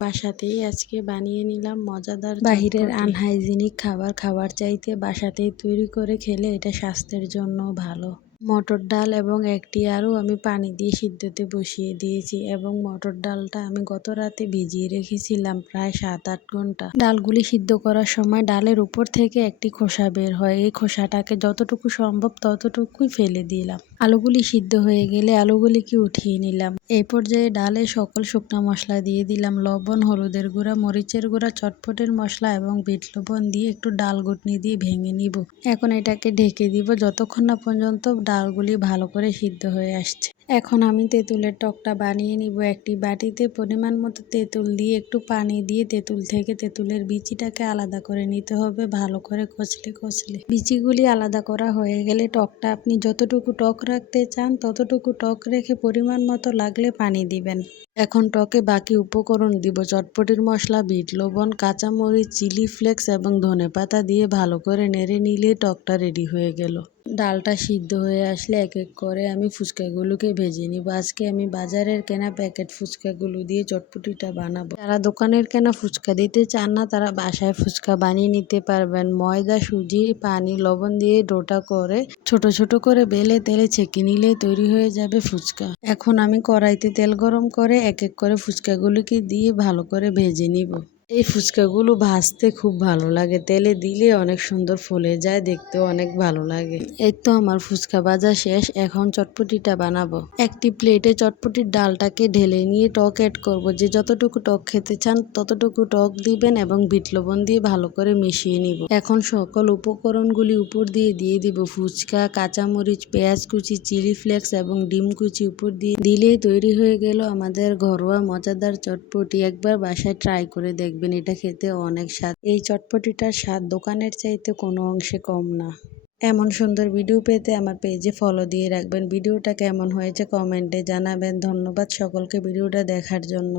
বাসাতেই আজকে বানিয়ে নিলাম মজাদার বাহিরের আনহাইজিনিক খাবার খাওয়ার চাইতে বাসাতেই তৈরি করে খেলে এটা স্বাস্থ্যের জন্য ভালো। মটর ডাল এবং একটি আলু আমি পানি দিয়ে সিদ্ধতে বসিয়ে দিয়েছি এবং মটর ডালটা আমি গত রাতে ভিজিয়ে রেখেছিলাম প্রায় 7-8 ঘন্টা। ডালগুলি সিদ্ধ করার সময় ডালের উপর থেকে একটি খোসা বের হয়, এই খোসাটাকে যতটুকু সম্ভব ততটুকুই ফেলে দিলাম। আলুগুলি সিদ্ধ হয়ে গেলে আলুগুলিকে উঠিয়ে নিলাম। এই পর্যায়ে ডালে সকল শুকনো মশলা দিয়ে দিলাম, লবণ, হলুদের গুঁড়া, মরিচের গুঁড়া, চটপটির মশলা এবং বিট লবণ দিয়ে একটু ডাল ঘুটনি দিয়ে ভেঙে নিব। এখন এটাকে ঢেকে দিব যতক্ষণ না পর্যন্ত ডালগুলি ভালো করে সিদ্ধ হয়ে আসছে। এখন আমি তেঁতুলের টকটা বানিয়ে নিব। একটি বাটিতে পরিমাণ মতো তেঁতুল দিয়ে একটু পানি দিয়ে তেঁতুল থেকে তেঁতুলের বিচিটাকে আলাদা করে নিতে হবে, ভালো করে কচলে। বিচিগুলি আলাদা করা হয়ে গেলে টকটা আপনি যতটুকু টক রাখতে চান ততটুকু টক রেখে পরিমাণ মতো লাগলে পানি দিবেন। এখন টকে বাকি উপকরণ দিব, চটপটির মশলা, বিট লবণ, কাঁচামরিচ, চিলি ফ্লেক্স এবং ধনেপাতা দিয়ে ভালো করে নেড়ে নিলে টকটা রেডি হয়ে গেল। ডালটা সিদ্ধ হয়ে আসলে এক এক করে আমি ফুচকাগুলোকে ভেজে নিব। আজকে আমি বাজারের কেনা প্যাকেট ফুচকাগুলো দিয়ে চটপটিটা বানাবো। যারা দোকানের কেনা ফুচকা দিতে চান না তারা বাসায় ফুচকা বানিয়ে নিতে পারবেন। ময়দা, সুজি, পানি, লবণ দিয়ে ডোটা করে ছোট ছোট করে বেলে তেলে ছেঁকে নিলেই তৈরি হয়ে যাবে ফুচকা। এখন আমি কড়াইতে তেল গরম করে এক এক করে ফুচকাগুলোকে দিয়ে ভালো করে ভেজে নিব। এই ফুচকাগুলো ভাজতে খুব ভালো লাগে, তেলে দিলে অনেক সুন্দর ফুলে যায়, দেখতেও অনেক ভালো লাগে। এই তো আমার ফুচকা ভাজা শেষ, এখন চটপটিটা বানাবো। একটি প্লেটে চটপটির ডালটাকে ঢেলে নিয়ে টক অ্যাড করব। যে যতটুকু টক খেতে চান ততটুকু টক দিবেন এবং বিট লবণ দিয়ে ভালো করে মিশিয়ে নিব। এখন সকল উপকরণগুলি উপর দিয়ে দিব ফুচকা, কাঁচামরিচ, পেঁয়াজ কুচি, চিলি ফ্লেক্স এবং ডিম কুচি উপর দিয়ে দিলেই তৈরি হয়ে গেল আমাদের ঘরোয়া মজাদার চটপটি। একবার বাসায় ট্রাই করে দেখবেন, এটা খেতে অনেক স্বাদ। এই চটপটিটার স্বাদ দোকানের চাইতে কোনো অংশে কম না। এমন সুন্দর ভিডিও পেতে আমার পেজে ফলো দিয়ে রাখবেন। ভিডিওটা কেমন হয়েছে কমেন্টে জানাবেন। ধন্যবাদ সকলকে ভিডিওটা দেখার জন্য।